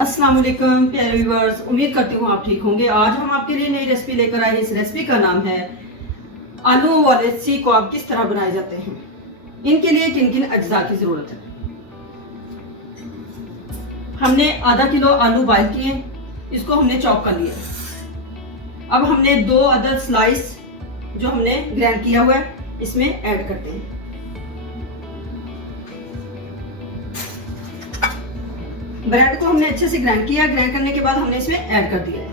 अस्सलाम वालेकुम प्यारे व्यूअर्स, उम्मीद करती हूँ आप ठीक होंगे। आज हम आपके लिए नई रेसिपी लेकर आए हैं। इस रेसिपी का नाम है आलू वाले सीख कबाब। किस तरह बनाए जाते हैं, इनके लिए किन किन अज्जा की जरूरत है। हमने आधा किलो आलू बॉयल किए, इसको हमने चॉप कर लिया। अब हमने 2 अदद स्लाइस जो हमने ग्राइंड किया हुआ है इसमें ऐड करते हैं। ब्रेड को हमने अच्छे से ग्राइंड किया। ग्राइंड करने के बाद हमने इसमें ऐड कर दिया है।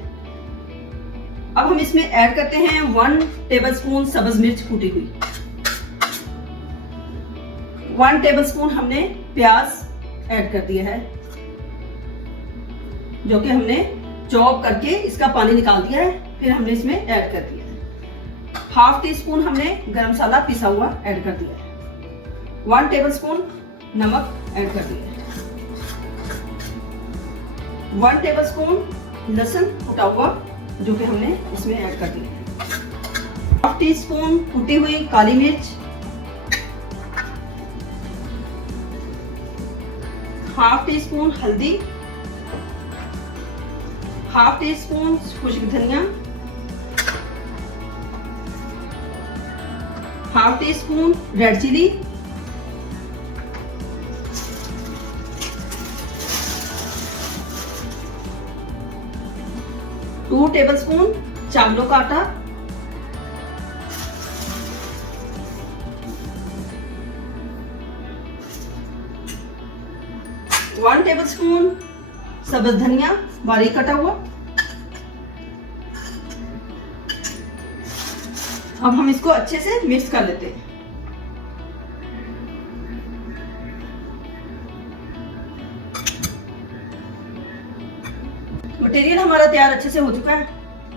अब हम इसमें ऐड करते हैं 1 टेबलस्पून सब्ज मिर्च कूटी हुई। 1 टेबलस्पून हमने प्याज ऐड कर दिया है, जो कि हमने चॉप करके इसका पानी निकाल दिया है। फिर हमने इसमें ऐड कर दिया है। 1/2 टीस्पून हमने गरम मसाला पिसा हुआ ऐड कर दिया है। 1 टेबलस्पून नमक ऐड कर दिया है। 1 टेबलस्पून लहसुन कुटा हुआ जो कि हमने इसमें ऐड कर दिया है। 1/2 टीस्पून कुटी हुई काली मिर्च, 1/2 टीस्पून हल्दी, 1/2 टीस्पून खुश्क धनिया, 1/2 टीस्पून रेड चिली, 2 टेबलस्पून चावलों का आटा, 1 टेबलस्पून सब्ज धनिया बारीक कटा हुआ। अब हम इसको अच्छे से मिक्स कर लेते हैं। मटेरियल हमारा तैयार अच्छे से हो चुका है।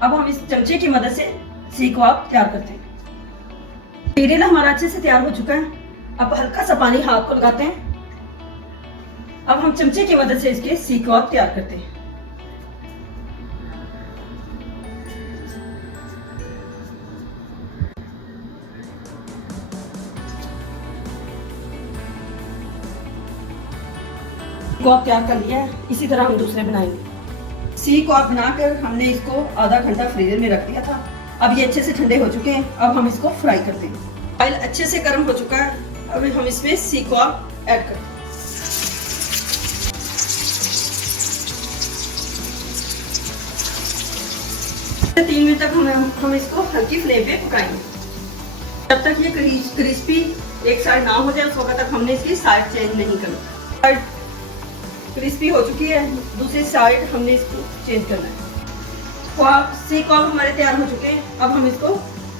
अब हम इस चमचे की मदद से सीख कबाब तैयार करते हैं। मटेरियल हमारा अच्छे से तैयार हो चुका है। अब हल्का सा पानी हाथ को लगाते हैं। अब हम चमचे की मदद से इसके सीख कबाब तैयार करते हैं। कबाब तैयार कर लिया है। इसी तरह हम दूसरे बनाएंगे। सीख कबाब बनाकर हमने इसको आधा घंटा फ्रीजर में रख दिया था। अब ये अच्छे से ठंडे हो चुके हैं। अब हम इसको फ्राई करते हैं। ऑयल अच्छे से गर्म हो चुका है। अब हम इसमें सीख कबाब ऐड करते हैं। 3 मिनट तक हम इसको हल्की फ्लेम पे पकाएंगे। जब तक ये क्रिस्पी एक साइड ना हो जाए उस वक्त तक हमने इसकी साइड चेंज नहीं करना। साइड क्रिस्पी हो चुकी है, दूसरी साइड हमने इसको चेंज करना है। सीख कबाब हमारे तैयार हो चुके हैं। अब हम इसको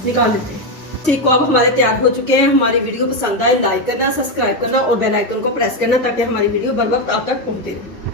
निकाल लेते हैं। सीख कबाब हमारे तैयार हो चुके हैं। हमारी वीडियो पसंद आए लाइक करना, सब्सक्राइब करना और बेल आइकन को प्रेस करना ताकि हमारी वीडियो बर वक्त आप तक पहुंचते रहे।